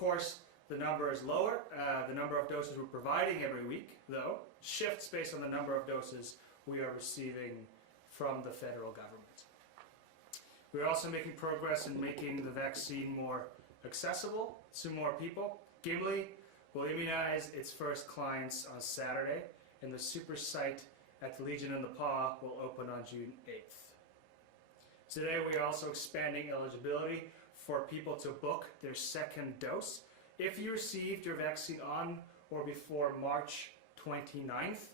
course, the number is lower. The number of doses we're providing every week, though, shifts based on the number of doses we are receiving from the federal government. We're also making progress in making the vaccine more accessible to more people. Gimli will immunize its first clients on Saturday, and the super site at the Legion in the Paw will open on June 8th. Today we are also expanding eligibility for people to book their second dose. If you received your vaccine on or before March 29th,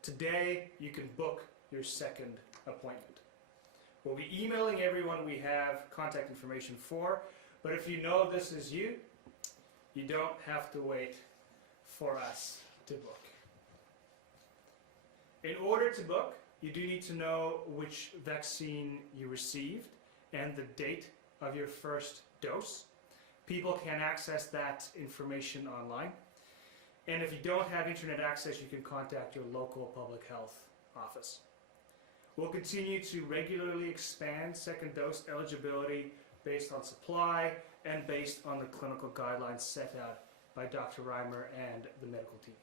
today you can book your second appointment. We'll be emailing everyone we have contact information for, but if you know this is you, you don't have to wait for us to book. In order to book, you do need to know which vaccine you received and the date of your first dose. People can access that information online. And if you don't have internet access, you can contact your local public health office. We'll continue to regularly expand second dose eligibility based on supply and based on the clinical guidelines set out by Dr. Reimer and the medical team.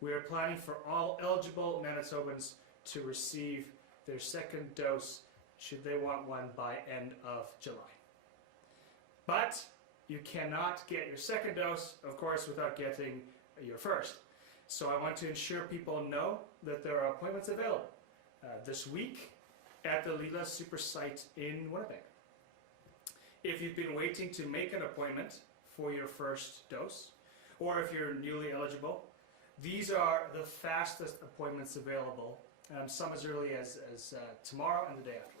We are planning for all eligible Manitobans to receive their second dose should they want one by end of July. But you cannot get your second dose, of course, without getting your first. So I want to ensure people know that there are appointments available this week at the Lila Super Site in Winnipeg. If you've been waiting to make an appointment for your first dose, or if you're newly eligible, these are the fastest appointments available, some as early as tomorrow and the day afterwards.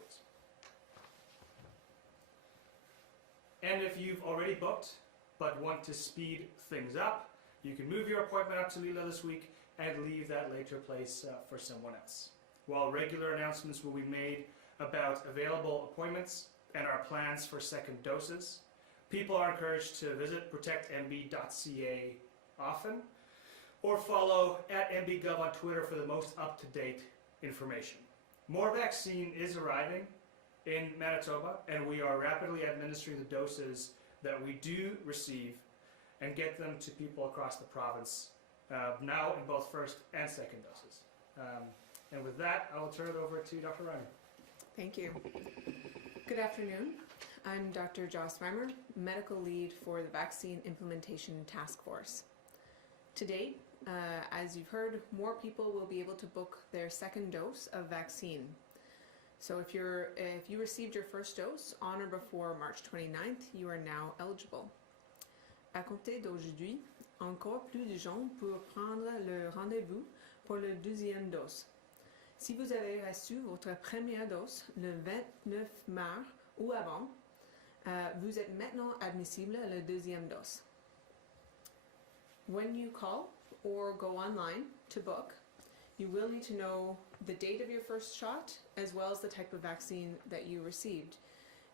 And if you've already booked but want to speed things up, you can move your appointment up to Lila this week and leave that later place for someone else. While regular announcements will be made about available appointments and our plans for second doses, people are encouraged to visit protectnb.ca often or follow @NBGov on Twitter for the most up-to-date information. More vaccine is arriving in Manitoba, and we are rapidly administering the doses that we do receive and get them to people across the province now in both first and second doses. And with that, I will turn it over to Dr. Reimer. Thank you. Good afternoon. I'm Dr. Joss Reimer, Medical Lead for the Vaccine Implementation Task Force. To date, as you've heard, more people will be able to book their second dose of vaccine. So if you received your first dose on or before March 29th, you are now eligible. À compter d'aujourd'hui, encore plus de gens pourront prendre le rendez-vous pour la deuxième dose. Si vous avez reçu votre première dose le 29 mars ou avant, vous êtes maintenant admissible à la deuxième dose. When you call or go online to book, you will need to know the date of your first shot as well as the type of vaccine that you received,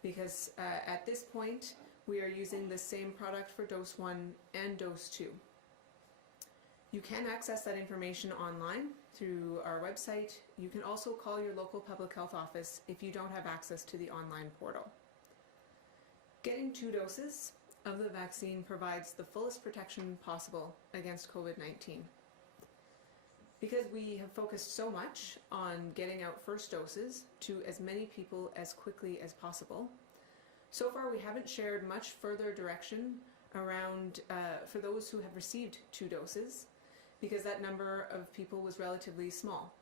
because at this point we are using the same product for dose 1 and dose 2. You can access that information online through our website. You can also call your local public health office if you don't have access to the online portal. Getting 2 doses of the vaccine provides the fullest protection possible against COVID-19. Because we have focused so much on getting out first doses to as many people as quickly as possible, so far we haven't shared much further direction around for those who have received 2 doses, because that number of people was relatively small.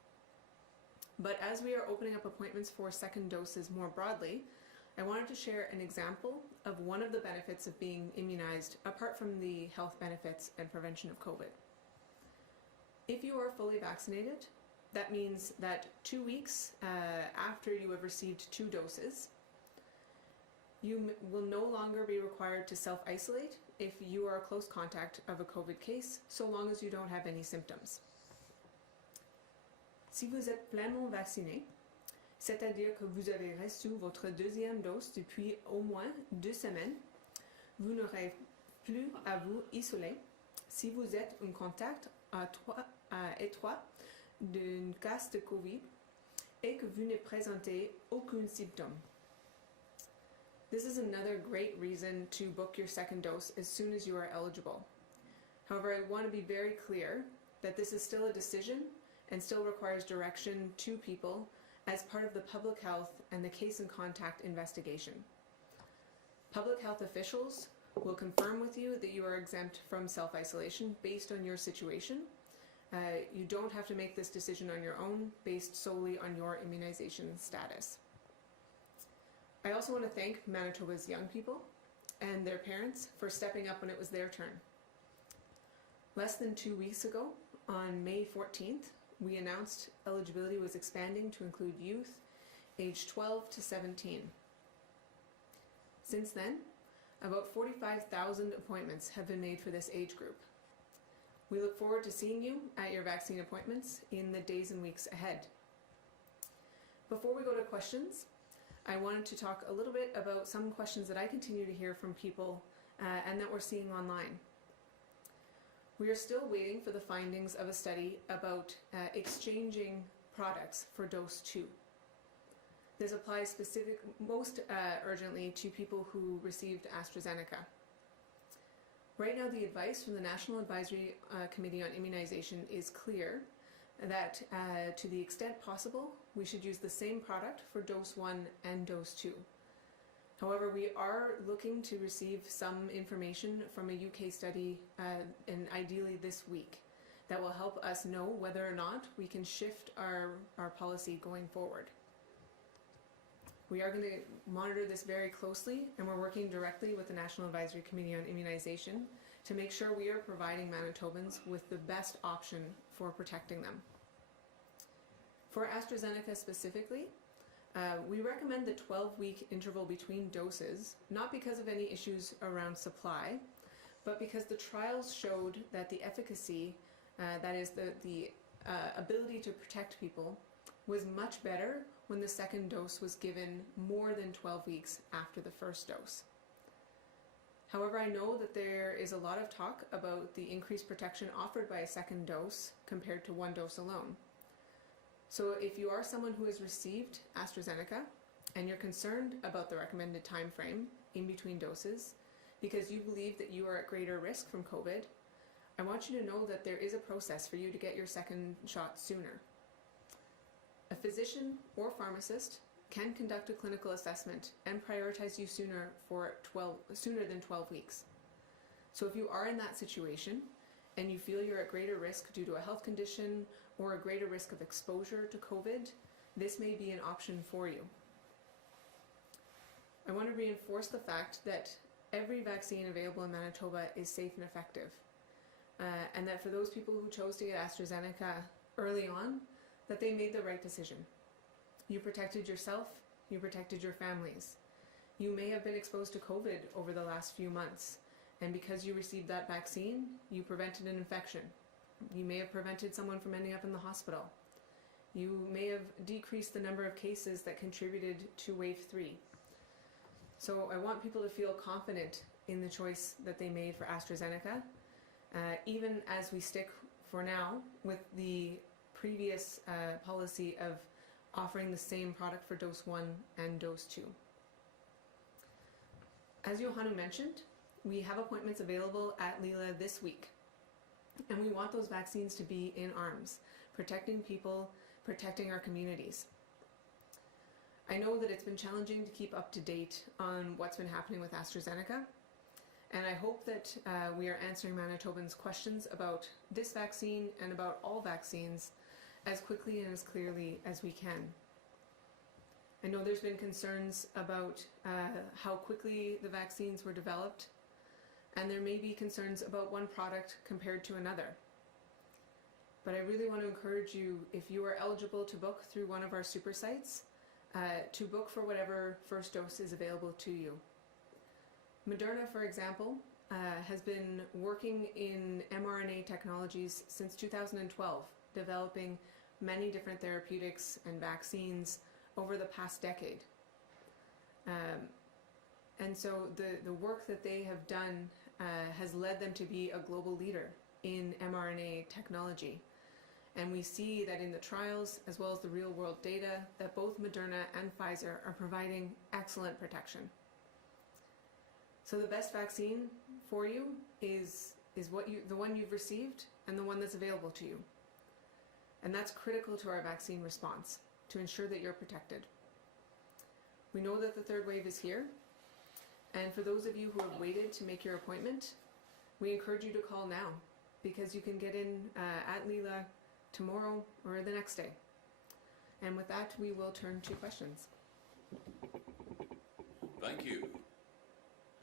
But as we are opening up appointments for second doses more broadly, I wanted to share an example of one of the benefits of being immunized apart from the health benefits and prevention of COVID. If you are fully vaccinated, that means that 2 weeks after you have received 2 doses, you will no longer be required to self-isolate if you are a close contact of a COVID case, so long as you don't have any symptoms. Si vous êtes pleinement vacciné, c'est-à-dire que vous avez reçu votre deuxième dose depuis au moins 2 semaines, vous n'aurez plus à vous isoler si vous êtes en contact étroit d'un cas de COVID et que vous ne présentez aucun symptôme. This is another great reason to book your second dose as soon as you are eligible. However, I want to be very clear that this is still a decision and still requires direction to people as part of the public health and the case and contact investigation. Public health officials will confirm with you that you are exempt from self-isolation based on your situation. You don't have to make this decision on your own based solely on your immunization status. I also want to thank Manitoba's young people and their parents for stepping up when it was their turn. Less than 2 weeks ago, on May 14th, we announced eligibility was expanding to include youth aged 12 to 17. Since then, about 45,000 appointments have been made for this age group. We look forward to seeing you at your vaccine appointments in the days and weeks ahead. Before we go to questions, I wanted to talk a little bit about some questions that I continue to hear from people and that we're seeing online. We are still waiting for the findings of a study about exchanging products for dose 2. This applies most urgently to people who received AstraZeneca. Right now, the advice from the National Advisory Committee on Immunization is clear that to the extent possible, we should use the same product for dose 1 and dose 2. However, we are looking to receive some information from a UK study, and ideally this week, that will help us know whether or not we can shift our policy going forward. We are going to monitor this very closely, and we're working directly with the National Advisory Committee on Immunization to make sure we are providing Manitobans with the best option for protecting them. For AstraZeneca specifically, we recommend the 12-week interval between doses, not because of any issues around supply, but because the trials showed that the efficacy, that is the ability to protect people, was much better when the second dose was given more than 12 weeks after the first dose. However, I know that there is a lot of talk about the increased protection offered by a second dose compared to one dose alone. So if you are someone who has received AstraZeneca and you're concerned about the recommended time frame in between doses because you believe that you are at greater risk from COVID, I want you to know that there is a process for you to get your second shot sooner. A physician or pharmacist can conduct a clinical assessment and prioritize you sooner than 12 weeks. So if you are in that situation and you feel you're at greater risk due to a health condition or a greater risk of exposure to COVID, this may be an option for you. I want to reinforce the fact that every vaccine available in Manitoba is safe and effective, and that for those people who chose to get AstraZeneca early on, that they made the right decision. You protected yourself, you protected your families. You may have been exposed to COVID over the last few months, and because you received that vaccine, you prevented an infection. You may have prevented someone from ending up in the hospital. You may have decreased the number of cases that contributed to wave 3. So I want people to feel confident in the choice that they made for AstraZeneca, even as we stick for now with the previous policy of offering the same product for dose 1 and dose 2. As Johannu mentioned, we have appointments available at Lila this week, and we want those vaccines to be in arms, protecting people, protecting our communities. I know that it's been challenging to keep up to date on what's been happening with AstraZeneca, and I hope that we are answering Manitobans' questions about this vaccine and about all vaccines as quickly and as clearly as we can. I know there's been concerns about how quickly the vaccines were developed, and there may be concerns about one product compared to another. But I really want to encourage you, if you are eligible to book through one of our super sites, to book for whatever first dose is available to you. Moderna, for example, has been working in mRNA technologies since 2012, developing many different therapeutics and vaccines over the past decade. And so the work that they have done has led them to be a global leader in mRNA technology. And we see that in the trials, as well as the real world data, that both Moderna and Pfizer are providing excellent protection. So the best vaccine for you is the one you've received and the one that's available to you. And that's critical to our vaccine response, to ensure that you're protected. We know that the third wave is here, and for those of you who have waited to make your appointment, we encourage you to call now, because you can get in at Leela tomorrow or the next day. And with that, we will turn to questions. Thank you.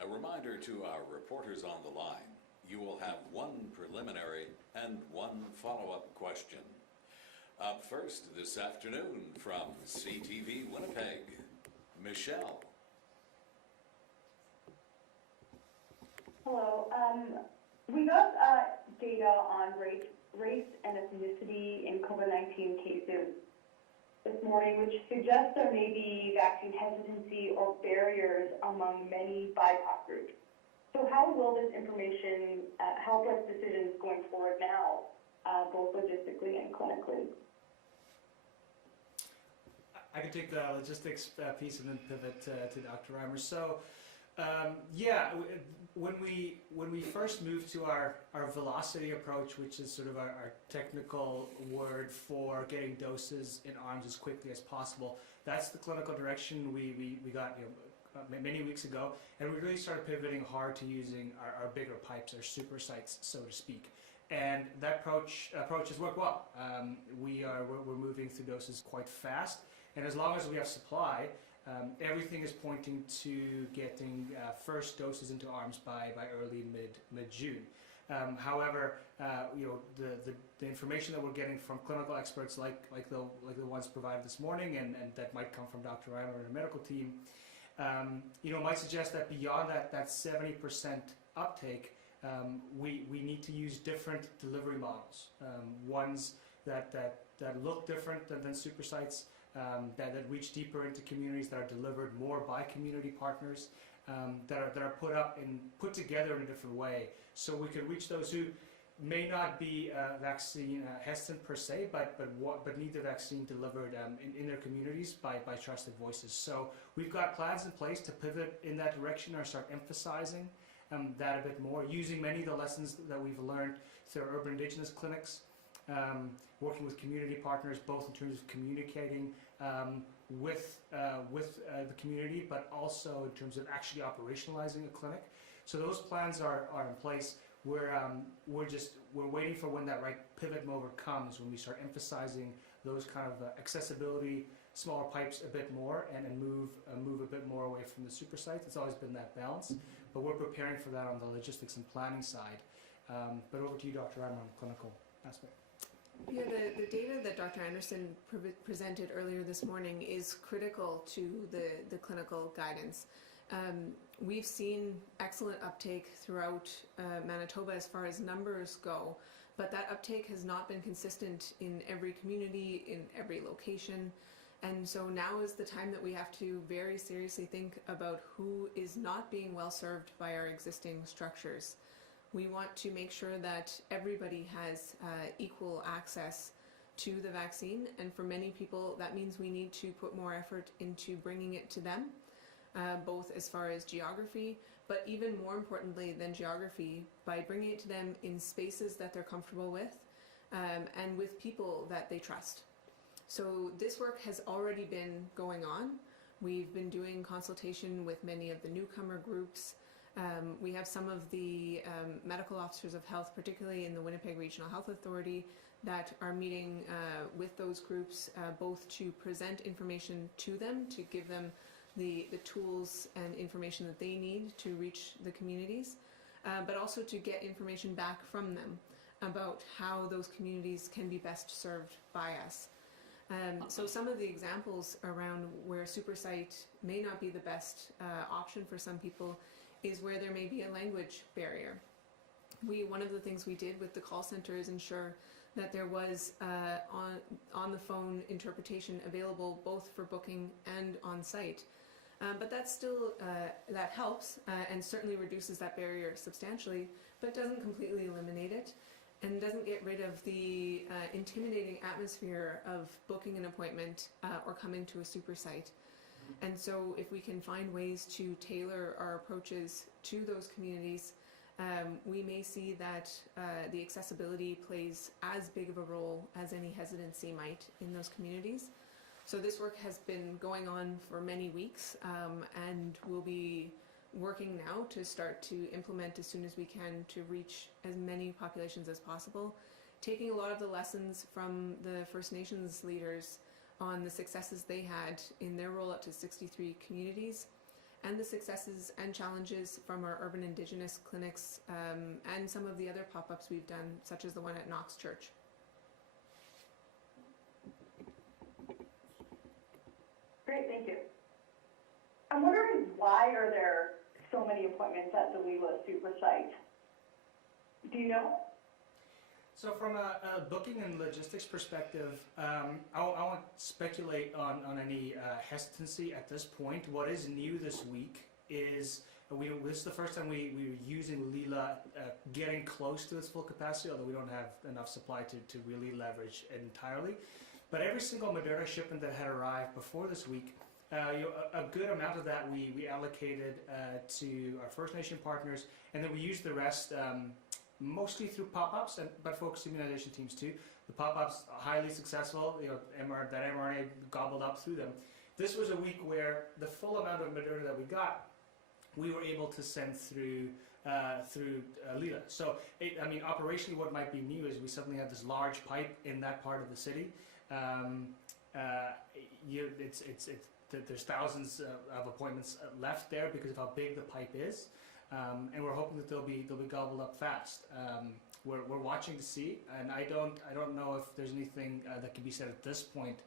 A reminder to our reporters on the line, you will have one preliminary and one follow-up question. Up first this afternoon from CTV Winnipeg, Michelle. Hello. We got data on race and ethnicity in COVID-19 cases this morning, which suggests there may be vaccine hesitancy or barriers among many BIPOC groups. So how will this information help us decisions going forward now, both logistically and clinically? I can take the logistics piece and then pivot to Dr. Reimer. So, yeah, when we first moved to our velocity approach, which is sort of our technical word for getting doses in arms as quickly as possible, that's the clinical direction we got many weeks ago, and we really started pivoting hard to using our bigger pipes, our super sites, so to speak. And that approach has worked well. We're moving through doses quite fast. And as long as we have supply, everything is pointing to getting first doses into arms by early mid-June. However, the information that we're getting from clinical experts like the ones provided this morning, and that might come from Dr. Reimer and the medical team, might suggest that beyond that 70% uptake, we need to use different delivery models, ones that look different than super sites. That reach deeper into communities, that are delivered more by community partners, that are put together in a different way, so we could reach those who may not be vaccine hesitant per se, but need the vaccine delivered in their communities by trusted voices. So we've got plans in place to pivot in that direction, or start emphasizing that a bit more, using many of the lessons that we've learned through our urban indigenous clinics. Working with community partners, both in terms of communicating with the community, but also in terms of actually operationalizing a clinic. So those plans are in place. We're waiting for when that right pivot moment comes, when we start emphasizing those kind of accessibility, smaller pipes a bit more, and move a bit more away from the super sites. It's always been that balance, but we're preparing for that on the logistics and planning side. But over to you, Dr. Reimer, on the clinical aspect. Yeah, the data that Dr. Anderson presented earlier this morning is critical to the clinical guidance. We've seen excellent uptake throughout Manitoba as far as numbers go, but that uptake has not been consistent in every community, in every location. And so now is the time that we have to very seriously think about who is not being well served by our existing structures. We want to make sure that everybody has equal access to the vaccine, and for many people that means we need to put more effort into bringing it to them, both as far as geography, but even more importantly than geography, by bringing it to them in spaces that they're comfortable with, and with people that they trust. So this work has already been going on. We've been doing consultation with many of the newcomer groups. We have some of the medical officers of health, particularly in the Winnipeg Regional Health Authority, that are meeting with those groups, both to present information to them, to give them the tools and information that they need to reach the communities, but also to get information back from them about how those communities can be best served by us. So some of the examples around where supersite may not be the best option for some people is where there may be a language barrier. One of the things we did with the call center is ensure that there was on the phone interpretation available both for booking and on site. But that still, that helps and certainly reduces that barrier substantially, but doesn't completely eliminate it, and doesn't get rid of the intimidating atmosphere of booking an appointment or coming to a super site. And so if we can find ways to tailor our approaches to those communities, we may see that the accessibility plays as big of a role as any hesitancy might in those communities. So this work has been going on for many weeks, and we'll be working now to start to implement as soon as we can to reach as many populations as possible, taking a lot of the lessons from the First Nations leaders on the successes they had in their rollout to 63 communities, and the successes and challenges from our urban Indigenous clinics, and some of the other pop-ups we've done, such as the one at Knox Church. Great, thank you. I'm wondering, why are there so many appointments at the Leela Super Site? Do you know? So from a booking and logistics perspective, I won't speculate on any hesitancy at this point. What is new this week is this is the first time we're using Leela getting close to its full capacity, although we don't have enough supply to really leverage it entirely. But every single Moderna shipment that had arrived before this week, a good amount of that we allocated to our First Nation partners, and then we used the rest mostly through pop-ups, but focused immunization teams too. The pop-ups highly successful. That mRNA gobbled up through them. This was a week where the full amount of Moderna that we got, we were able to send through Leela. So, operationally, what might be new is we suddenly have this large pipe in that part of the city. There's thousands of appointments left there because of how big the pipe is, and we're hoping that they'll be gobbled up fast. We're watching to see, and I don't know if there's anything that can be said at this point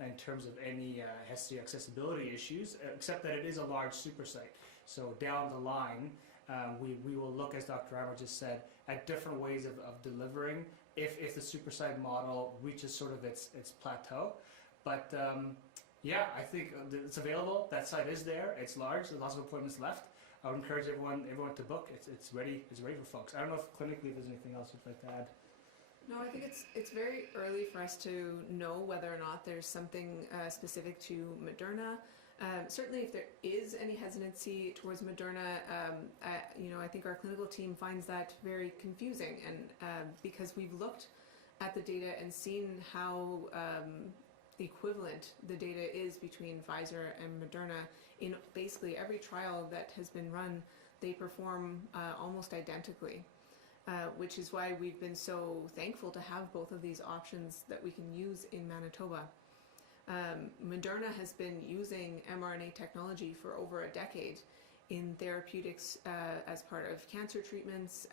in terms of any HESI accessibility issues, except that it is a large super site. So down the line, we will look, as Dr. Reimer just said, at different ways of delivering if the super site model reaches sort of its plateau. But yeah, I think it's available. That site is there. It's large. There's lots of appointments left. I would encourage everyone to book. It's ready. It's ready for folks. I don't know if clinically there's anything else you'd like to add. No, I think it's very early for us to know whether or not there's something specific to Moderna. Certainly, if there is any hesitancy towards Moderna, I think our clinical team finds that very confusing, and because we've looked at the data and seen how equivalent the data is between Pfizer and Moderna in basically every trial that has been run, they perform almost identically. Which is why we've been so thankful to have both of these options that we can use in Manitoba. Moderna has been using mRNA technology for over a decade in therapeutics as part of cancer treatments,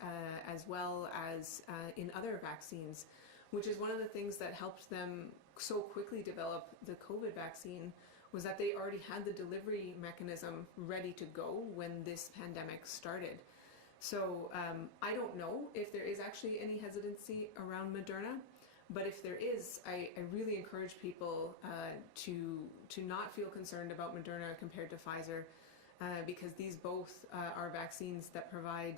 as well as in other vaccines, which is one of the things that helped them so quickly develop the COVID vaccine, was that they already had the delivery mechanism ready to go when this pandemic started. So I don't know if there is actually any hesitancy around Moderna, but if there is, I really encourage people to not feel concerned about Moderna compared to Pfizer, because these both are vaccines that provide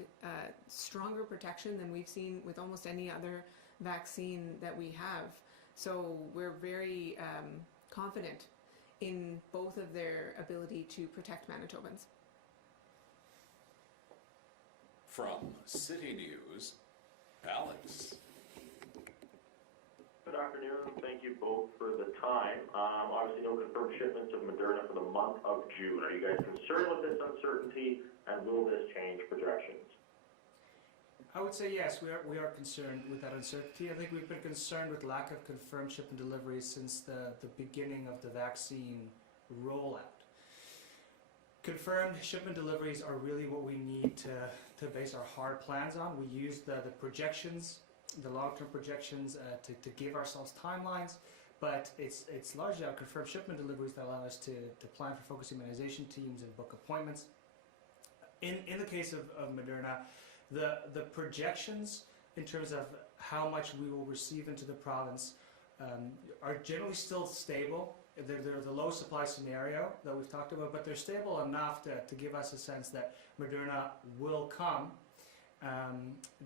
stronger protection than we've seen with almost any other vaccine that we have. So we're very confident in both of their ability to protect Manitobans. From City News, Alex. Good afternoon. Thank you both for the time. Obviously, no confirmed shipments of Moderna for the month of June. Are you guys concerned with this uncertainty, and will this change projections? I would say yes, we are concerned with that uncertainty. I think we've been concerned with lack of confirmed shipment deliveries since the beginning of the vaccine rollout. Confirmed shipment deliveries are really what we need to base our hard plans on. We use the projections, the long-term projections, to give ourselves timelines, but it's largely our confirmed shipment deliveries that allow us to plan for focused immunization teams and book appointments. In the case of Moderna, the projections in terms of how much we will receive into the province are generally still stable. They're the low supply scenario that we've talked about, but they're stable enough to give us a sense that Moderna will come.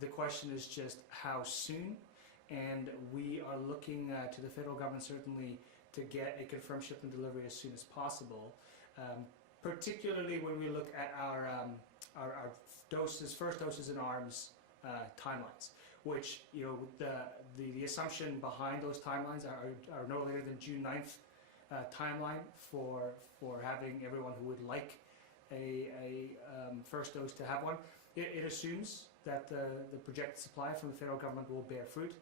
The question is just how soon, and we are looking to the federal government certainly to get a confirmed shipment delivery as soon as possible. particularly when we look at our first doses in arms timelines, which, you know, the assumption behind those timelines are no later than June 9th timeline for having everyone who would like a first dose to have one. It assumes that the projected supply from the federal government will bear fruit,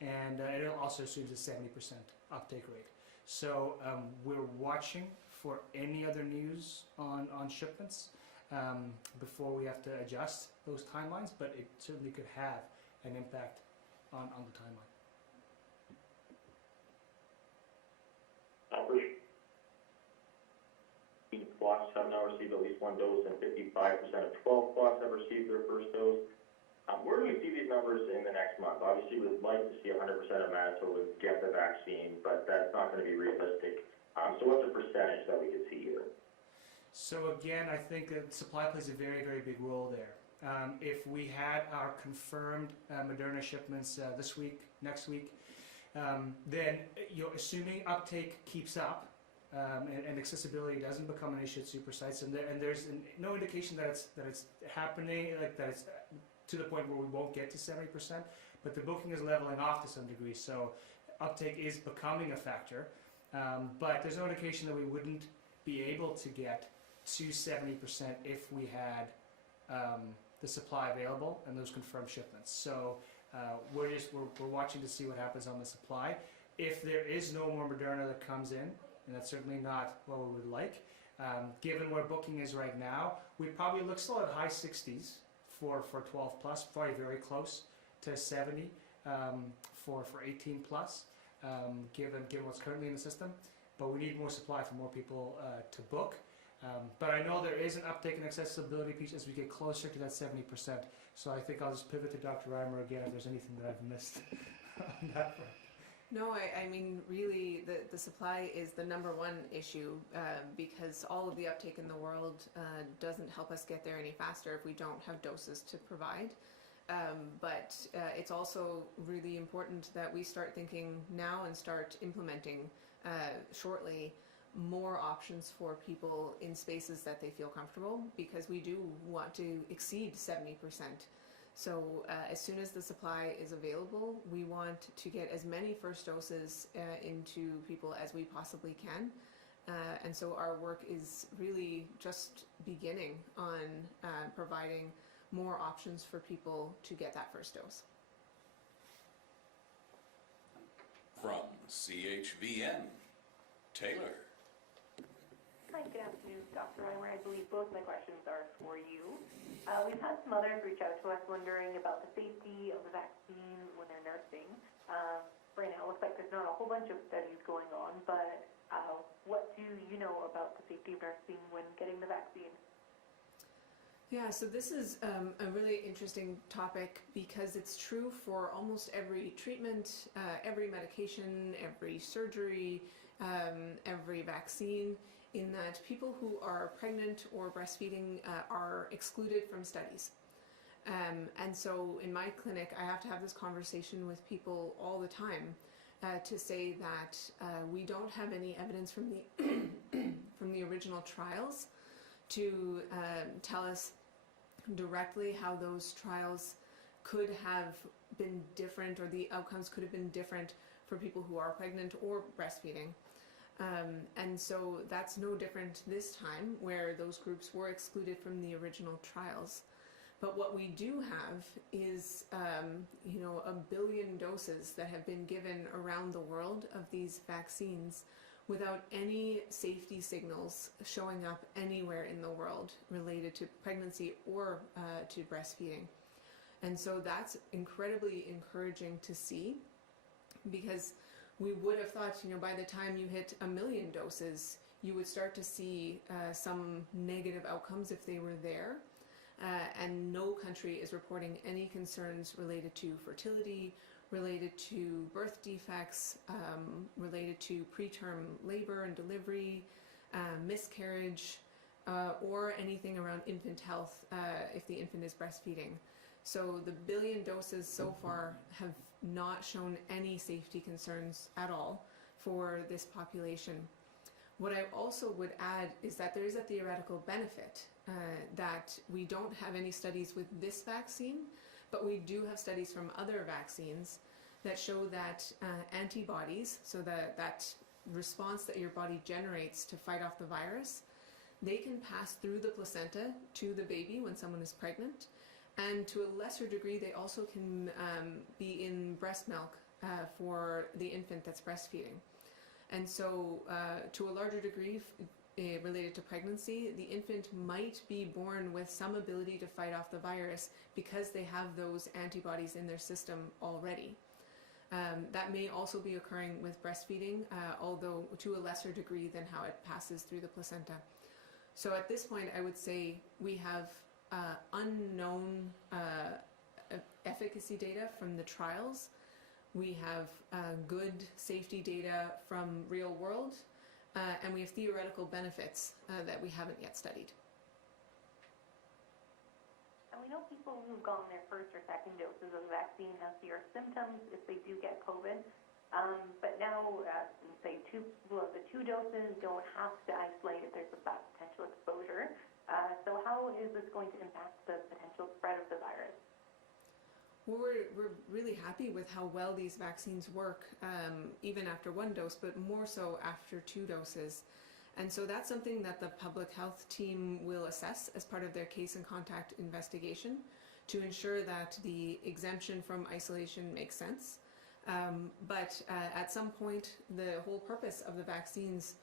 and it also assumes a 70% uptake rate. So we're watching for any other news on shipments before we have to adjust those timelines, but it certainly could have an impact on the timeline. Plus have now received at least one dose, and 55% of 12 plus have received their first dose. Where do we see these numbers in the next month? Obviously, we'd like to see 100% of Manitobans get the vaccine, but that's not going to be realistic. So what's the percentage that we could see here? So again, I think that supply plays a very, very big role there. If we had our confirmed Moderna shipments this week, next week, then, you know, assuming uptake keeps up and accessibility doesn't become an issue at super sites, and there's no indication that it's happening, like that it's to the point where we won't get to 70%, but the booking is leveling off to some degree, so uptake is becoming a factor, but there's no indication that we wouldn't be able to get to 70% if we had the supply available and those confirmed shipments. So we're watching to see what happens on the supply. If there is no more Moderna that comes in, and that's certainly not what we would like, given where booking is right now, we probably look still at high 60s for 12 plus, probably very close to 70 for 18 plus, given what's currently in the system. But we need more supply for more people to book. But I know there is an uptake in accessibility piece as we get closer to that 70%. So I think I'll just pivot to Dr. Reimer again if there's anything that I've missed on that front. No, I mean, really, the supply is the number one issue because all of the uptake in the world doesn't help us get there any faster if we don't have doses to provide. But it's also really important that we start thinking now and start implementing shortly more options for people in spaces that they feel comfortable, because we do want to exceed 70%. So as soon as the supply is available, we want to get as many first doses into people as we possibly can. And so our work is really just beginning on providing more options for people to get that first dose. From CHVN, Taylor. Hi, good afternoon, Dr. Reimer. I believe both my questions are for you. We've had some others reach out to us wondering about the safety of the vaccine when they're nursing. Right now, it looks like there's not a whole bunch of studies going on, but what do you know about the safety of nursing when getting the vaccine? Yeah, so this is a really interesting topic because it's true for almost every treatment, every medication, every surgery, every vaccine, in that people who are pregnant or breastfeeding are excluded from studies. And so in my clinic, I have to have this conversation with people all the time to say that we don't have any evidence from the from the original trials to tell us directly how those trials could have been different, or the outcomes could have been different for people who are pregnant or breastfeeding. And so that's no different this time, where those groups were excluded from the original trials. But what we do have is, 1 billion doses that have been given around the world of these vaccines without any safety signals showing up anywhere in the world related to pregnancy or to breastfeeding. And so that's incredibly encouraging to see, because we would have thought, by the time you hit 1 million doses, you would start to see some negative outcomes if they were there. And no country is reporting any concerns related to fertility, related to birth defects, related to preterm labor and delivery, miscarriage, or anything around infant health if the infant is breastfeeding. So the 1 billion doses so far have not shown any safety concerns at all for this population. What I also would add is that there is a theoretical benefit that we don't have any studies with this vaccine, but we do have studies from other vaccines that show that antibodies, so that response that your body generates to fight off the virus, they can pass through the placenta to the baby when someone is pregnant, and to a lesser degree they also can be in breast milk for the infant that's breastfeeding. And so to a larger degree related to pregnancy, the infant might be born with some ability to fight off the virus because they have those antibodies in their system already. That may also be occurring with breastfeeding, although to a lesser degree than how it passes through the placenta. So at this point, I would say we have unknown efficacy data from the trials. We have good safety data from real world, and we have theoretical benefits that we haven't yet studied. And we know people who've gotten their first or second doses of the vaccine have severe symptoms if they do get COVID. But now, say, the two doses don't have to isolate if there's that potential exposure. So how is this going to impact the potential spread of the virus? Well, we're really happy with how well these vaccines work, even after one dose, but more so after 2 doses. And so that's something that the public health team will assess as part of their case and contact investigation to ensure that the exemption from isolation makes sense. But at some point, the whole purpose of the vaccines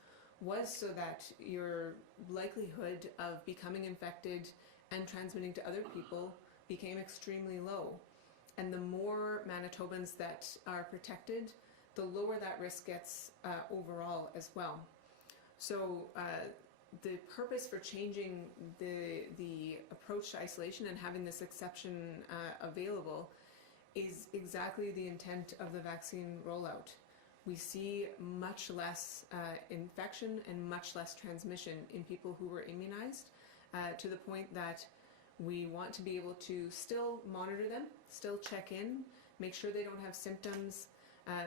was so that your likelihood of becoming infected and transmitting to other people became extremely low. And the more Manitobans that are protected, the lower that risk gets overall as well. So the purpose for changing the approach to isolation and having this exception available is exactly the intent of the vaccine rollout. We see much less infection and much less transmission in people who were immunized, to the point that we want to be able to still monitor them, still check in, make sure they don't have symptoms,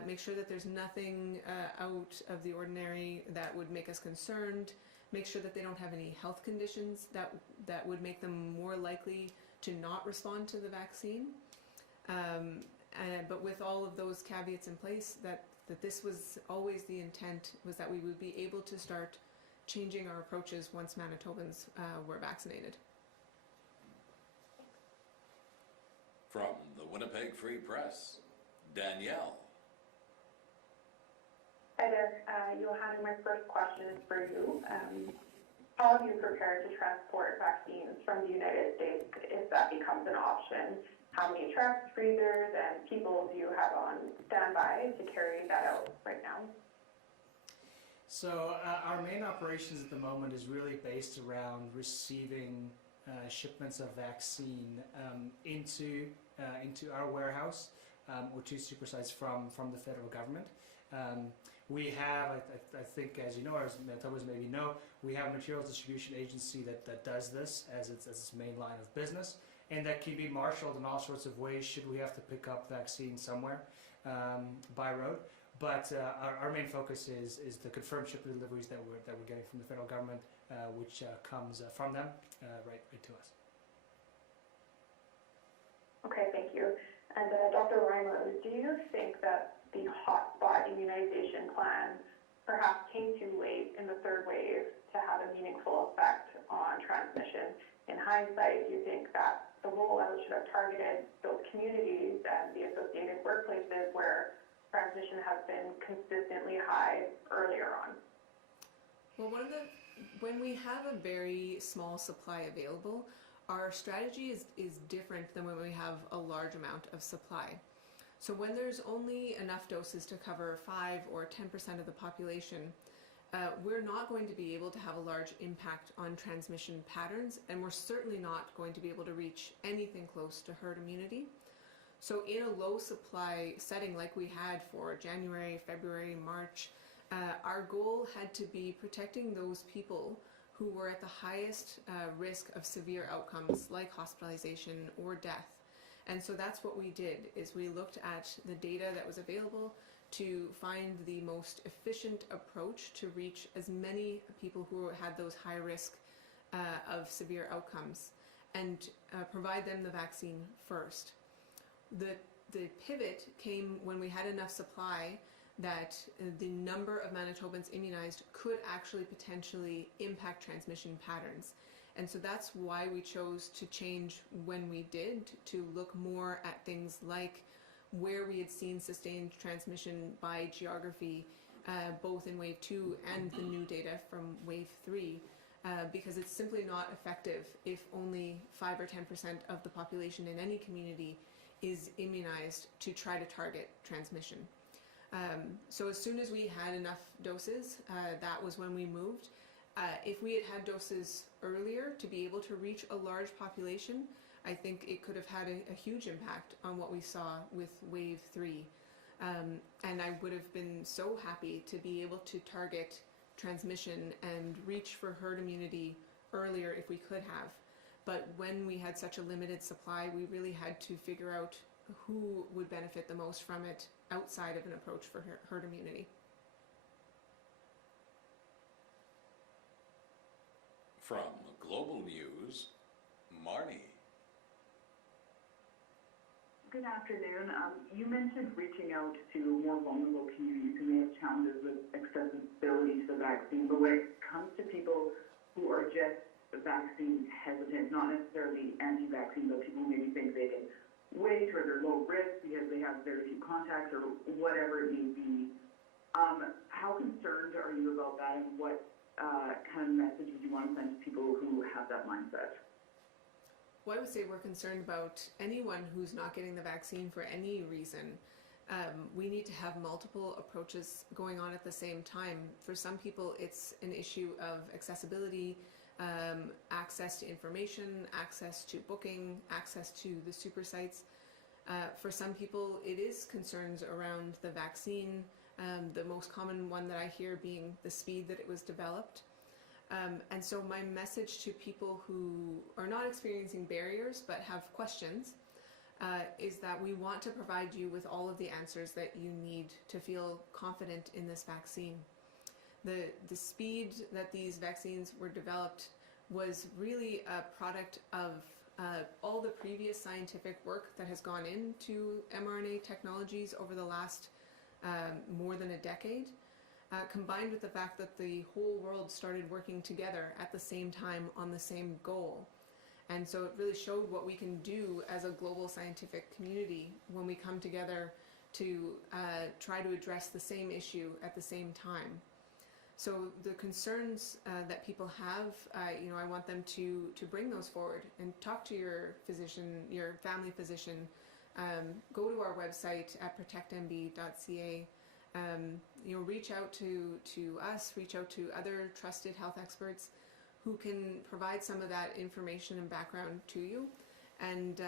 make sure that there's nothing out of the ordinary that would make us concerned, make sure that they don't have any health conditions that would make them more likely to not respond to the vaccine. But with all of those caveats in place, that this was always the intent, was that we would be able to start changing our approaches once Manitobans were vaccinated. From the Winnipeg Free Press, Danielle. Hi there, Johanna, my first question is for you. How have you prepared to transport vaccines from the United States if that becomes an option? How many trucks, freezers, and people do you have on standby to carry that out right now? So our main operations at the moment is really based around receiving shipments of vaccine into our warehouse or to supersites from the federal government. We have, I think, as you know, as Manitobans maybe know, we have a materials distribution agency that does this as its main line of business, and that can be marshaled in all sorts of ways should we have to pick up vaccine somewhere by road. But our main focus is the confirmed shipment deliveries that we're getting from the federal government, which comes from them right to us. Okay, thank you. And Dr. Reimer, do you think that the hotspot immunization plan perhaps came too late in the third wave to have a meaningful effect on transmission? In hindsight, do you think that the rollout should have targeted those communities and the associated workplaces where transmission has been consistently high earlier on? Well, when we have a very small supply available, our strategy is different than when we have a large amount of supply. So when there's only enough doses to cover 5 or 10% of the population, we're not going to be able to have a large impact on transmission patterns, and we're certainly not going to be able to reach anything close to herd immunity. So in a low supply setting like we had for January, February, March, our goal had to be protecting those people who were at the highest risk of severe outcomes like hospitalization or death. And so that's what we did, is we looked at the data that was available to find the most efficient approach to reach as many people who had those high risk of severe outcomes and provide them the vaccine first. The pivot came when we had enough supply that the number of Manitobans immunized could actually potentially impact transmission patterns. And so that's why we chose to change when we did, to look more at things like where we had seen sustained transmission by geography, both in wave 2 and the new data from wave 3. Because it's simply not effective if only 5 or 10% of the population in any community is immunized to try to target transmission. So as soon as we had enough doses, that was when we moved. If we had had doses earlier to be able to reach a large population, I think it could have had a huge impact on what we saw with wave 3. And I would have been so happy to be able to target transmission and reach for herd immunity earlier if we could have. But when we had such a limited supply, we really had to figure out who would benefit the most from it outside of an approach for herd immunity. From Global News, Marnie. Good afternoon. You mentioned reaching out to more vulnerable communities who may have challenges with accessibility to the vaccine, but when it comes to people who are just vaccine hesitant, not necessarily anti-vaccine, but people who maybe think they can wait or they're low risk because they have very few contacts or whatever it may be, how concerned are you about that, and what kind of message would you want to send to people who have that mindset? Well, I would say we're concerned about anyone who's not getting the vaccine for any reason. We need to have multiple approaches going on at the same time. For some people, it's an issue of accessibility, access to information, access to booking, access to the super sites. For some people, it is concerns around the vaccine, the most common one that I hear being the speed that it was developed. And so my message to people who are not experiencing barriers but have questions is that we want to provide you with all of the answers that you need to feel confident in this vaccine. The speed that these vaccines were developed was really a product of all the previous scientific work that has gone into mRNA technologies over the last more than a decade. Combined with the fact that the whole world started working together at the same time on the same goal. And so it really showed what we can do as a global scientific community when we come together to try to address the same issue at the same time. So the concerns that people have, I want them to bring those forward and talk to your physician, your family physician. Go to our website at protectmb.ca. Reach out to us, reach out to other trusted health experts who can provide some of that information and background to you. And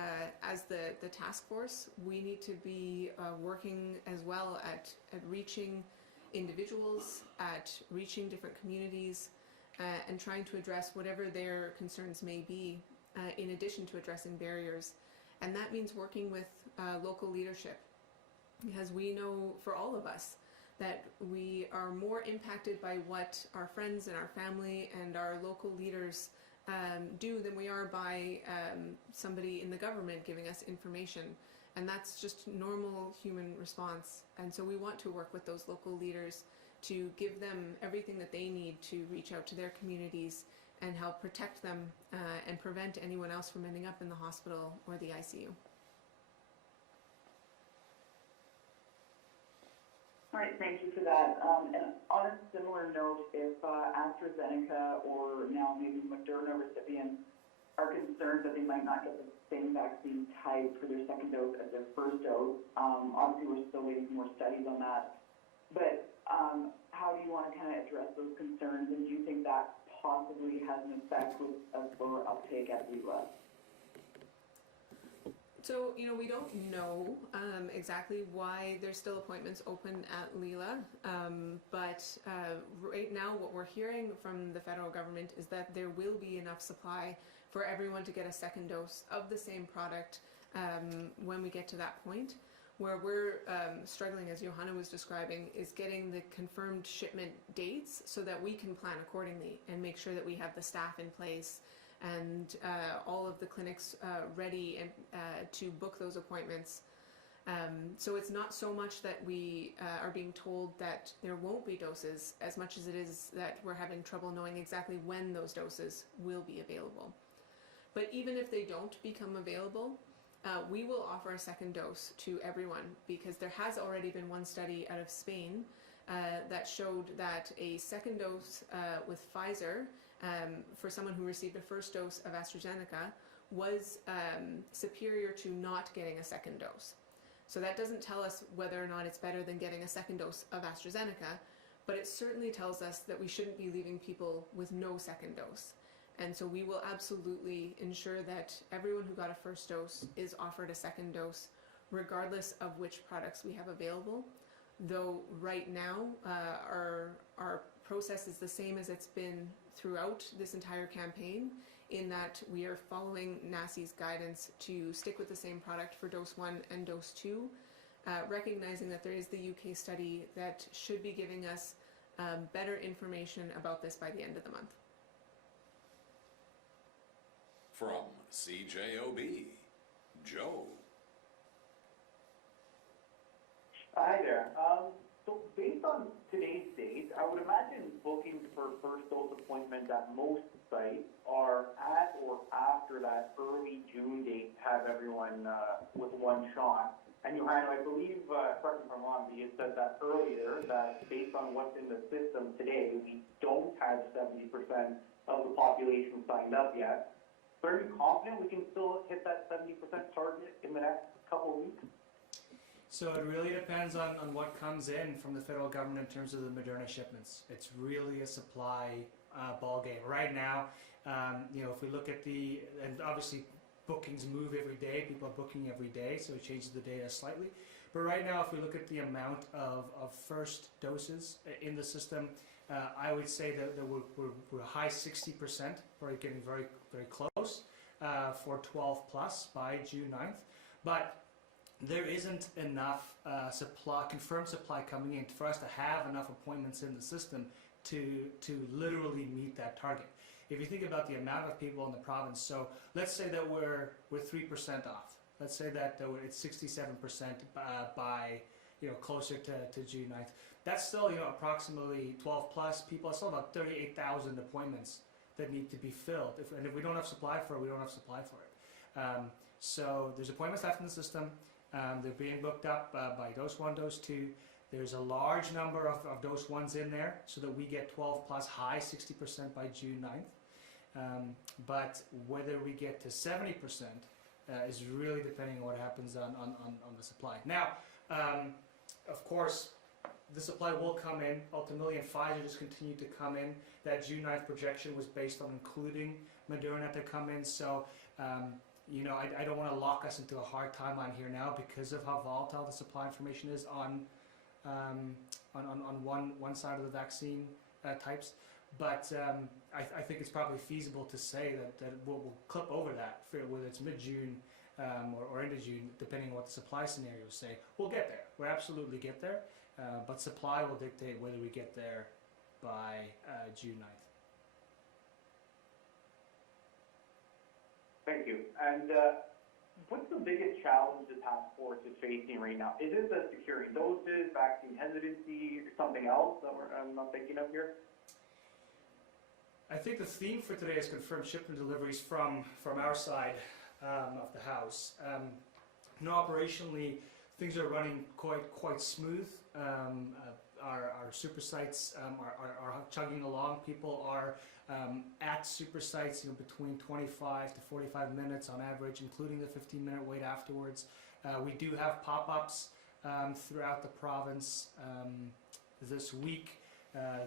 as the task force, we need to be working as well at reaching individuals, at reaching different communities, and trying to address whatever their concerns may be, in addition to addressing barriers. And that means working with local leadership, because we know for all of us that we are more impacted by what our friends and our family and our local leaders do than we are by somebody in the government giving us information. And that's just normal human response. And so we want to work with those local leaders to give them everything that they need to reach out to their communities and help protect them and prevent anyone else from ending up in the hospital or the ICU. All right, thank you for that. And on a similar note, if AstraZeneca or now maybe Moderna recipients are concerned that they might not get the same vaccine type for their second dose as their first dose, obviously we're still waiting for more studies on that, but how do you want to kind of address those concerns, and do you think that possibly has an effect with a slower uptake at the U.S.? So, we don't know exactly why there's still appointments open at Leela, but right now what we're hearing from the federal government is that there will be enough supply for everyone to get a second dose of the same product when we get to that point. Where we're struggling, as Johanna was describing, is getting the confirmed shipment dates so that we can plan accordingly and make sure that we have the staff in place and all of the clinics ready and to book those appointments. So it's not so much that we are being told that there won't be doses as much as it is that we're having trouble knowing exactly when those doses will be available. But even if they don't become available, we will offer a second dose to everyone, because there has already been one study out of Spain that showed that a second dose with Pfizer for someone who received a first dose of AstraZeneca was superior to not getting a second dose. So that doesn't tell us whether or not it's better than getting a second dose of AstraZeneca, but it certainly tells us that we shouldn't be leaving people with no second dose. And so we will absolutely ensure that everyone who got a first dose is offered a second dose, regardless of which products we have available. Though right now, our process is the same as it's been throughout this entire campaign, in that we are following NACI's guidance to stick with the same product for dose 1 and dose 2, recognizing that there is the UK study that should be giving us better information about this by the end of the month. From CJOB, Joe. Hi there. So based on today's date, I would imagine bookings for first dose appointments at most sites are at or after that early June date to have everyone with one shot. And Johanna, I believe, correct me if I'm wrong, but you said that earlier, that based on what's in the system today, we don't have 70% of the population signed up yet. So are you confident we can still hit that 70% target in the next couple of weeks? So it really depends on what comes in from the federal government in terms of the Moderna shipments. It's really a supply ball game. Right now, if we look at and obviously bookings move every day, people are booking every day, so it changes the data slightly. But right now, if we look at the amount of first doses in the system, I would say that we're high 60%, we're getting very, very close for 12 plus by June 9th. But there isn't enough confirmed supply coming in for us to have enough appointments in the system to literally meet that target. If you think about the amount of people in the province, so let's say that we're 3% off. Let's say that it's 67% by closer to June 9th. That's still approximately 12 plus people. It's still about 38,000 appointments that need to be filled. If we don't have supply for it, we don't have supply for it. So there's appointments left in the system. They're being booked up by dose 1, dose 2. There's a large number of dose 1s in there so that we get 12 plus high 60% by June 9th. But whether we get to 70% is really depending on what happens on the supply. Now, of course, the supply will come in ultimately, and Pfizer just continued to come in. That June 9th projection was based on including Moderna to come in. So, I don't want to lock us into a hard timeline here now because of how volatile the supply information is on one side of the vaccine types. But I think it's probably feasible to say that we'll clip over that, whether it's mid-June or into June, depending on what the supply scenarios say. We'll get there. We'll absolutely get there. But supply will dictate whether we get there by June 9th. Thank you. And what's the biggest challenge the task force is facing right now? Is it the securing doses, vaccine hesitancy, or something else that I'm not thinking of here? I think the theme for today is confirmed shipment deliveries from our side of the house. Operationally, things are running quite smooth. Our super sites are chugging along. People are at super sites between 25 to 45 minutes on average, including the 15-minute wait afterwards. We do have pop-ups throughout the province this week.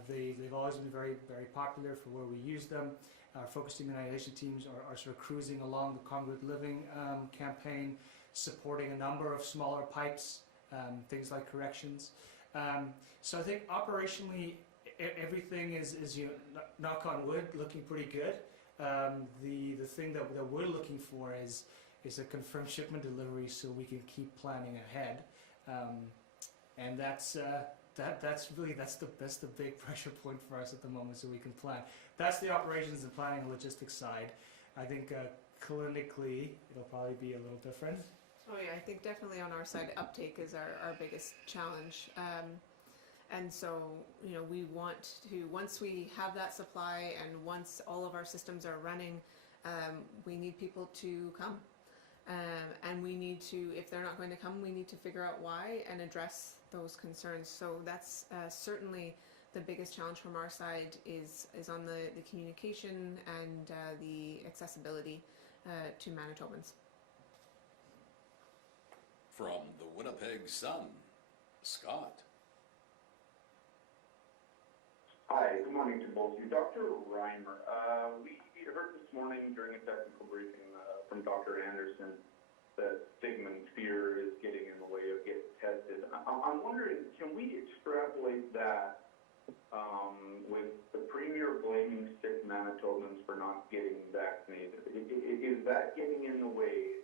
They've always been very, very popular for where we use them. Our focused immunization teams are sort of cruising along the congruent living campaign, supporting a number of smaller pipes, things like corrections. So I think operationally everything is knock on wood, looking pretty good. The thing that we're looking for is a confirmed shipment delivery so we can keep planning ahead. And that's the big pressure point for us at the moment, so we can plan. That's the operations and planning and logistics side. I think clinically it'll probably be a little different. Oh yeah, I think definitely on our side, uptake is our biggest challenge. And so, you know, we want to, once we have that supply and once all of our systems are running, we need people to come. And we need to, if they're not going to come, we need to figure out why and address those concerns. So that's certainly the biggest challenge from our side is on the communication and the accessibility to Manitobans. From the Winnipeg Sun, Scott. Hi, good morning to both of you. Dr. Reimer, we heard this morning during a technical briefing from Dr. Anderson that stigma and fear is getting in the way of getting tested. I'm wondering, can we extrapolate that with the Premier blaming sick Manitobans for not getting vaccinated? Is that getting in the way,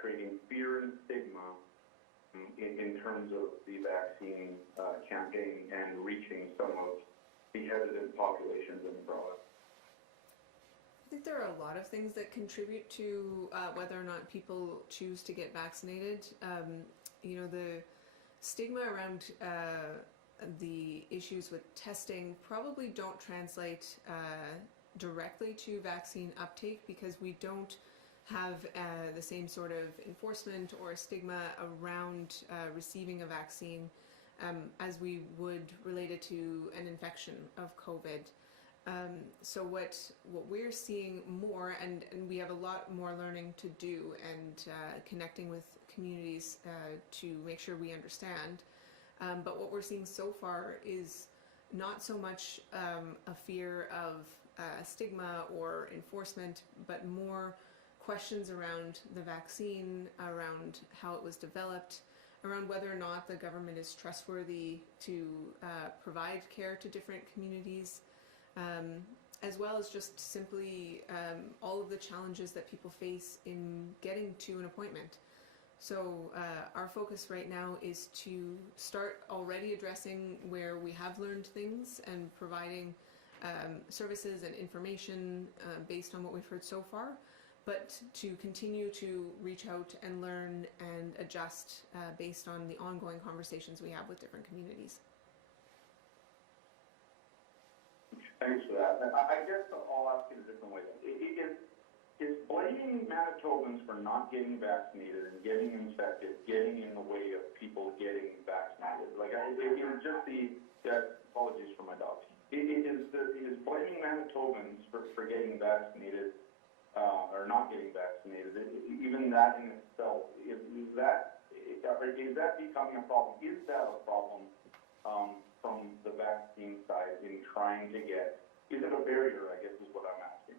creating fear and stigma in terms of the vaccine campaign and reaching some of the hesitant populations in the province? I think there are a lot of things that contribute to whether or not people choose to get vaccinated. You know, the stigma around the issues with testing probably don't translate directly to vaccine uptake because we don't have the same sort of enforcement or stigma around receiving a vaccine as we would relate it to an infection of COVID. So what we're seeing more, and we have a lot more learning to do and connecting with communities to make sure we understand. But what we're seeing so far is not so much a fear of stigma or enforcement, but more questions around the vaccine, around how it was developed, around whether or not the government is trustworthy to provide care to different communities, as well as just simply all of the challenges that people face in getting to an appointment. So our focus right now is to start already addressing where we have learned things and providing services and information based on what we've heard so far, but to continue to reach out and learn and adjust based on the ongoing conversations we have with different communities. Thanks for that. I guess I'll ask it a different way. Is blaming Manitobans for not getting vaccinated and getting infected getting in the way of people getting vaccinated? Like, just apologies for my dog. Is blaming Manitobans for getting vaccinated or not getting vaccinated, even that in itself, is that becoming a problem? Is that a problem from the vaccine side in trying to get, is it a barrier, I guess is what I'm asking?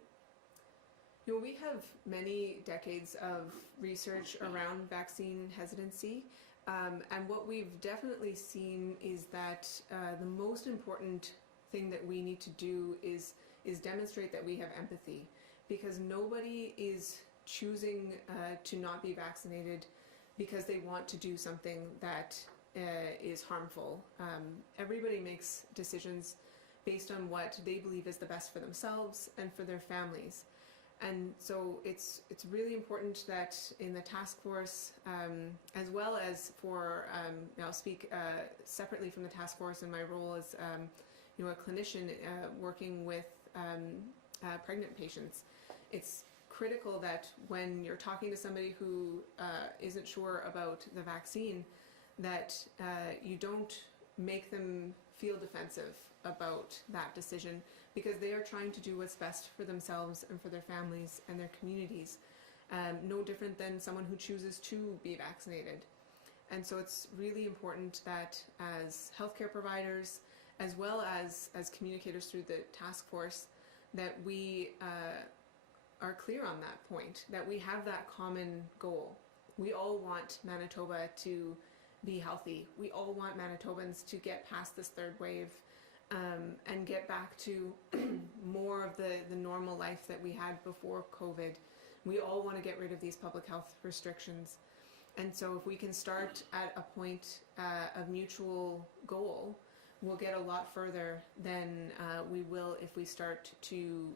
You know, we have many decades of research around vaccine hesitancy, and what we've definitely seen is that the most important thing that we need to do is demonstrate that we have empathy, because nobody is choosing to not be vaccinated because they want to do something that is harmful. Everybody makes decisions based on what they believe is the best for themselves and for their families. And so it's really important that in the task force, as well as for, I'll speak separately from the task force in my role as a clinician working with pregnant patients. It's critical that when you're talking to somebody who isn't sure about the vaccine, that you don't make them feel defensive about that decision, because they are trying to do what's best for themselves and for their families and their communities, no different than someone who chooses to be vaccinated. And so it's really important that as healthcare providers, as well as communicators through the task force, that we are clear on that point, that we have that common goal. We all want Manitoba to be healthy. We all want Manitobans to get past this third wave and get back to more of the normal life that we had before COVID. We all want to get rid of these public health restrictions. And so if we can start at a point of mutual goal, we'll get a lot further than we will if we start to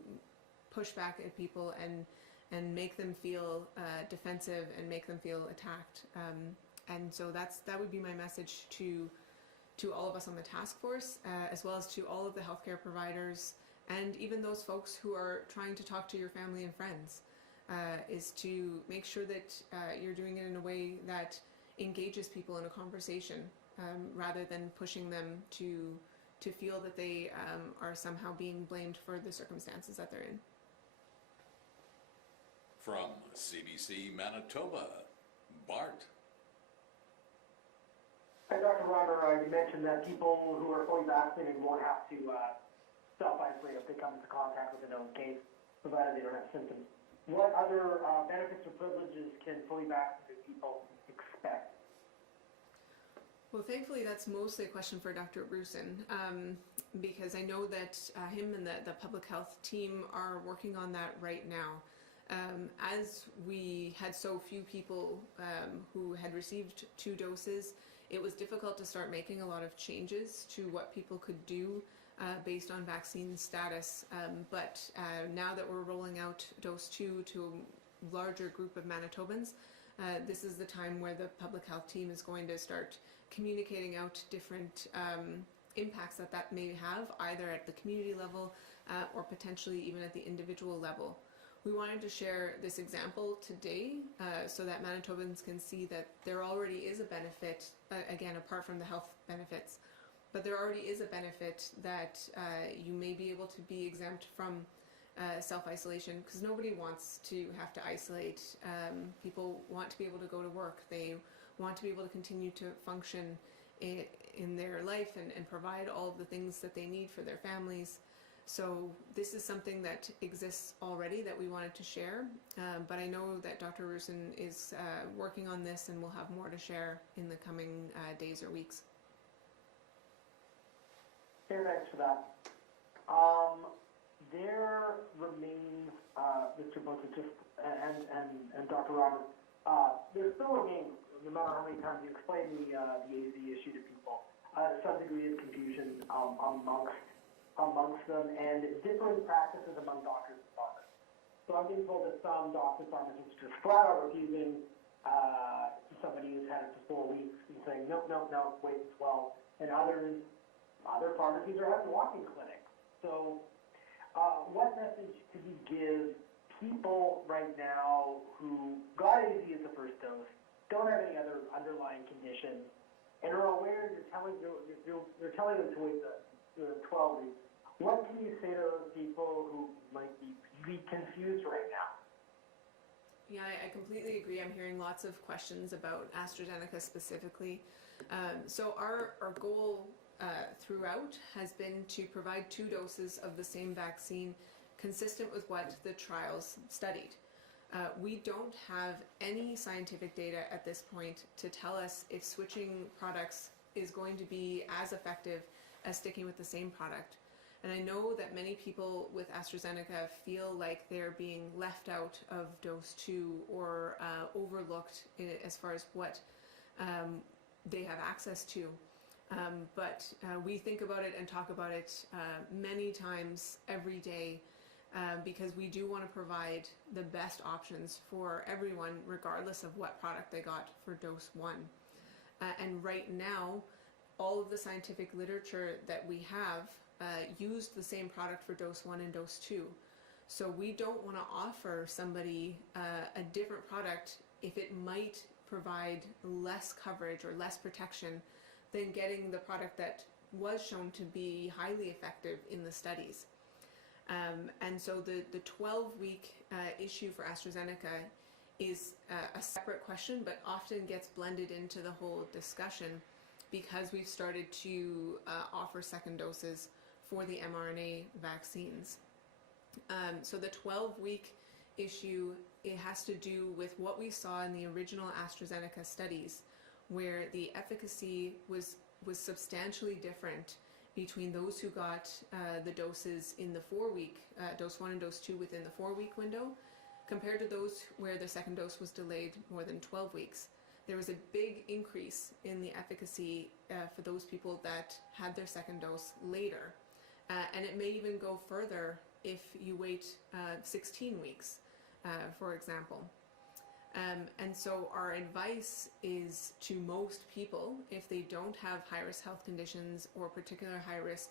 push back at people and make them feel defensive and make them feel attacked. And so that would be my message to all of us on the task force, as well as to all of the healthcare providers and even those folks who are trying to talk to your family and friends, is to make sure that you're doing it in a way that engages people in a conversation, rather than pushing them to feel that they are somehow being blamed for the circumstances that they're in. From CBC Manitoba, Bart. Hi, Dr. Reimer, you mentioned that people who are fully vaccinated won't have to self-isolate if they come into contact with a known case, provided they don't have symptoms. What other benefits or privileges can fully vaccinated people expect? Well, thankfully, that's mostly a question for Dr. Brusen, because I know that him and the public health team are working on that right now. As we had so few people who had received 2 doses, it was difficult to start making a lot of changes to what people could do based on vaccine status. But now that we're rolling out dose 2 to a larger group of Manitobans, this is the time where the public health team is going to start communicating out different impacts that may have, either at the community level or potentially even at the individual level. We wanted to share this example today so that Manitobans can see that there already is a benefit, again, apart from the health benefits, but there already is a benefit that you may be able to be exempt from self-isolation, because nobody wants to have to isolate. People want to be able to go to work. They want to be able to continue to function in their life and provide all of the things that they need for their families. So this is something that exists already that we wanted to share, but I know that Dr. Rusin is working on this and will have more to share in the coming days or weeks. Okay, thanks for that. There remains, Mr. Butcher and Dr. Robert, there still remains, no matter how many times you explain the AZ issue to people, some degree of confusion amongst them, and differing practices among doctors and pharmacists. So I'm being told that some doctors and pharmacists just flat out refusing somebody who's had it for 4 weeks and saying, no, wait 12, and other pharmacies are having walk-in clinics. So what message could you give people right now who got AZ as the first dose, don't have any other underlying conditions, and are aware you're telling them to wait the 12 weeks? What can you say to those people who might be confused right now? Yeah, I completely agree. I'm hearing lots of questions about AstraZeneca specifically. So our goal throughout has been to provide 2 doses of the same vaccine consistent with what the trials studied. We don't have any scientific data at this point to tell us if switching products is going to be as effective as sticking with the same product. And I know that many people with AstraZeneca feel like they're being left out of dose 2 or overlooked as far as what they have access to. But we think about it and talk about it many times every day because we do want to provide the best options for everyone, regardless of what product they got for dose 1. And right now, all of the scientific literature that we have used the same product for dose 1 and dose 2. So we don't want to offer somebody a different product if it might provide less coverage or less protection than getting the product that was shown to be highly effective in the studies. And so the 12-week issue for AstraZeneca is a separate question, but often gets blended into the whole discussion because we've started to offer second doses for the mRNA vaccines. So the 12-week issue, it has to do with what we saw in the original AstraZeneca studies, where the efficacy was substantially different between those who got the doses in the 4-week, dose 1 and dose 2 within the 4-week window, compared to those where the second dose was delayed more than 12 weeks. there was a big increase in the efficacy for those people that had their second dose later. And it may even go further if you wait 16 weeks, for example. And so our advice is to most people, if they don't have high-risk health conditions or particular high-risk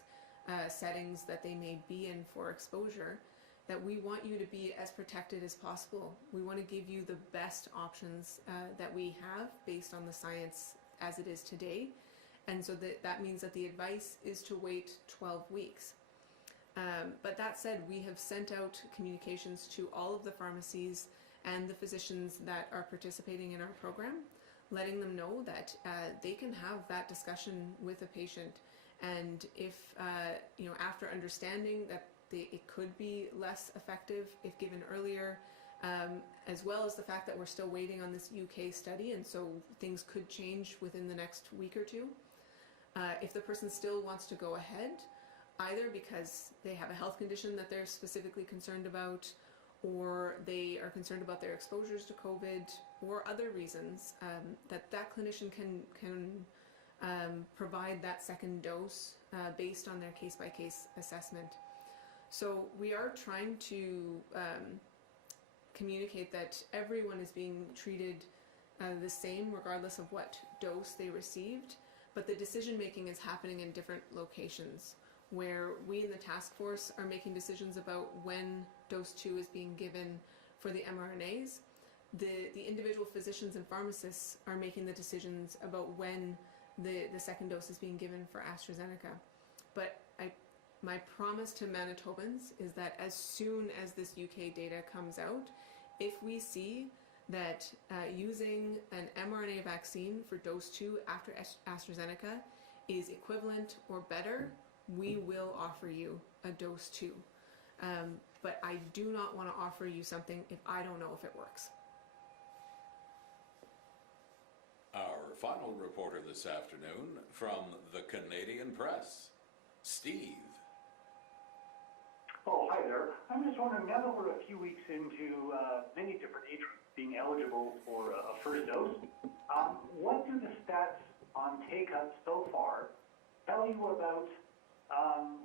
settings that they may be in for exposure, that we want you to be as protected as possible. We want to give you the best options that we have based on the science as it is today. And so that means that the advice is to wait 12 weeks. But that said, we have sent out communications to all of the pharmacies and the physicians that are participating in our program, letting them know that they can have that discussion with a patient. And if, after understanding that it could be less effective if given earlier, as well as the fact that we're still waiting on this UK study, and so things could change within the next week or two. If the person still wants to go ahead, either because they have a health condition that they're specifically concerned about, or they are concerned about their exposures to COVID, or other reasons, that clinician can provide that second dose based on their case-by-case assessment. So we are trying to communicate that everyone is being treated the same regardless of what dose they received, but the decision making is happening in different locations, where we in the task force are making decisions about when dose 2 is being given for the mRNAs. The individual physicians and pharmacists are making the decisions about when the second dose is being given for AstraZeneca. But my promise to Manitobans is that as soon as this UK data comes out, if we see that using an mRNA vaccine for dose 2 after AstraZeneca is equivalent or better, we will offer you a dose 2. But I do not want to offer you something if I don't know if it works. Our final reporter this afternoon from the Canadian Press, Steve. Oh, hi there. I'm just wondering, now that we're a few weeks into many different age groups being eligible for a first dose, what do the stats on take-up so far tell you about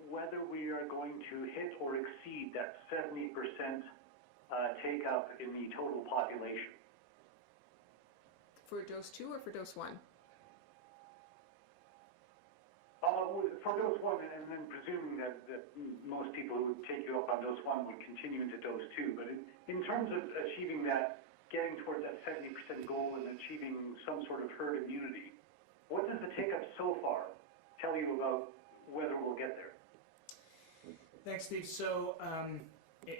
whether we are going to hit or exceed that 70% take-up in the total population? For dose 2 or for dose 1? For dose 1, and then presuming that most people who would take you up on dose 1 would continue into dose 2. But in terms of achieving that, getting towards that 70% goal and achieving some sort of herd immunity, what does the take-up so far tell you about whether we'll get there? Thanks, Steve. So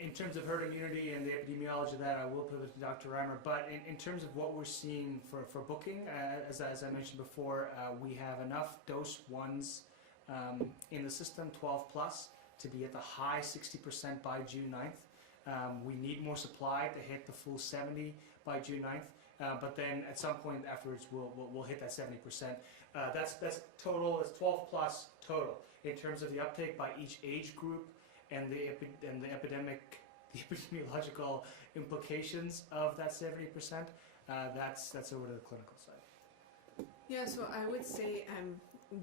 in terms of herd immunity and the epidemiology of that, I will pivot to Dr. Reimer. But in terms of what we're seeing for booking, as I mentioned before, we have enough dose 1s in the system, 12 plus, to be at the high 60% by June 9th. We need more supply to hit the full 70 by June 9th. But then at some point afterwards, we'll hit that 70%. That's total. It's 12 plus total in terms of the uptake by each age group and the epidemiological implications of that 70%. That's over to the clinical side. Yeah, so I would say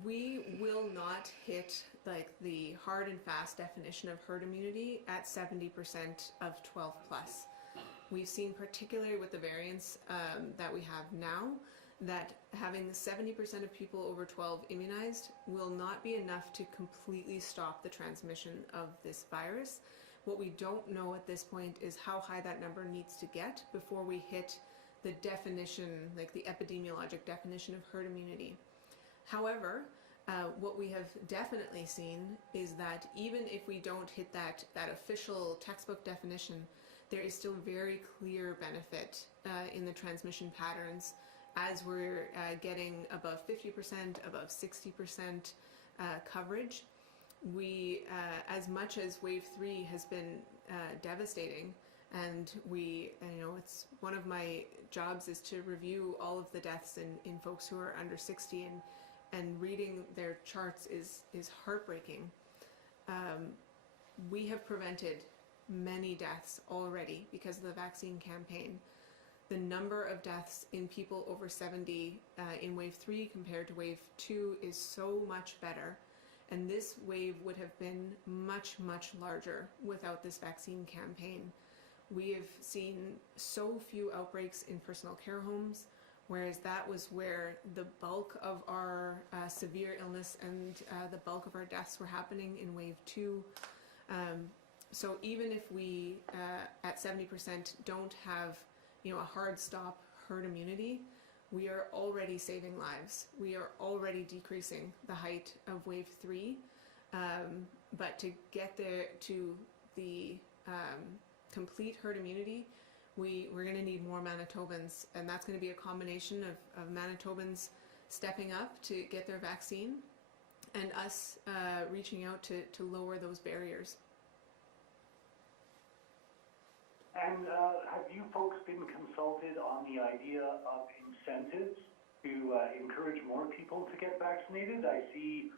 we will not hit like the hard and fast definition of herd immunity at 70% of 12 plus. We've seen, particularly with the variants that we have now, that having the 70% of people over 12 immunized will not be enough to completely stop the transmission of this virus. What we don't know at this point is how high that number needs to get before we hit the definition, like the epidemiologic definition of herd immunity. However, what we have definitely seen is that even if we don't hit that official textbook definition, there is still very clear benefit in the transmission patterns as we're getting above 50%, above 60% coverage. We, as much as wave 3 has been devastating, and it's one of my jobs is to review all of the deaths in folks who are under 60, and reading their charts is heartbreaking. We have prevented many deaths already because of the vaccine campaign. the number of deaths in people over 70 in wave 3 compared to wave 2 is so much better. And this wave would have been much, much larger without this vaccine campaign. We have seen so few outbreaks in personal care homes, whereas that was where the bulk of our severe illness and the bulk of our deaths were happening in wave 2. So even if we at 70% don't have a hard stop herd immunity, we are already saving lives. We are already decreasing the height of wave 3. But to get there to the complete herd immunity, we're going to need more Manitobans, and that's going to be a combination of Manitobans stepping up to get their vaccine and us reaching out to lower those barriers. And have you folks been consulted on the idea of incentives to encourage more people to get vaccinated? I see,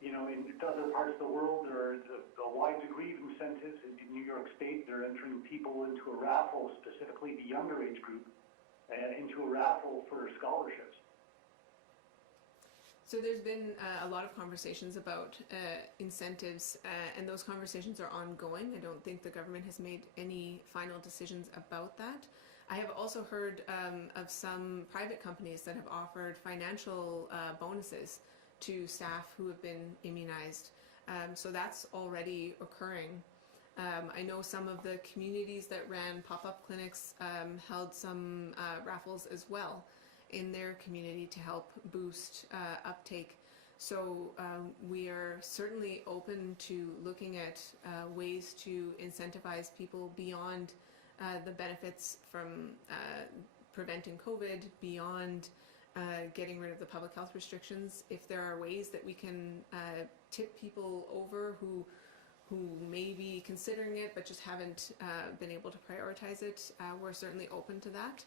in other parts of the world, there is a wide degree of incentives. In New York State, they're entering people into a raffle, specifically the younger age group, into a raffle for scholarships. So there's been a lot of conversations about incentives, and those conversations are ongoing. I don't think the government has made any final decisions about that. I have also heard of some private companies that have offered financial bonuses to staff who have been immunized. So that's already occurring. I know some of the communities that ran pop-up clinics held some raffles as well in their community to help boost uptake. So we are certainly open to looking at ways to incentivize people beyond the benefits from preventing COVID, beyond getting rid of the public health restrictions. If there are ways that we can tip people over who may be considering it but just haven't been able to prioritize it, we're certainly open to that.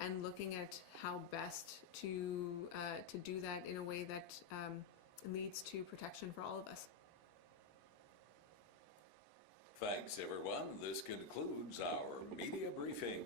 And looking at how best to do that in a way that leads to protection for all of us. Thanks, everyone. This concludes our media briefing.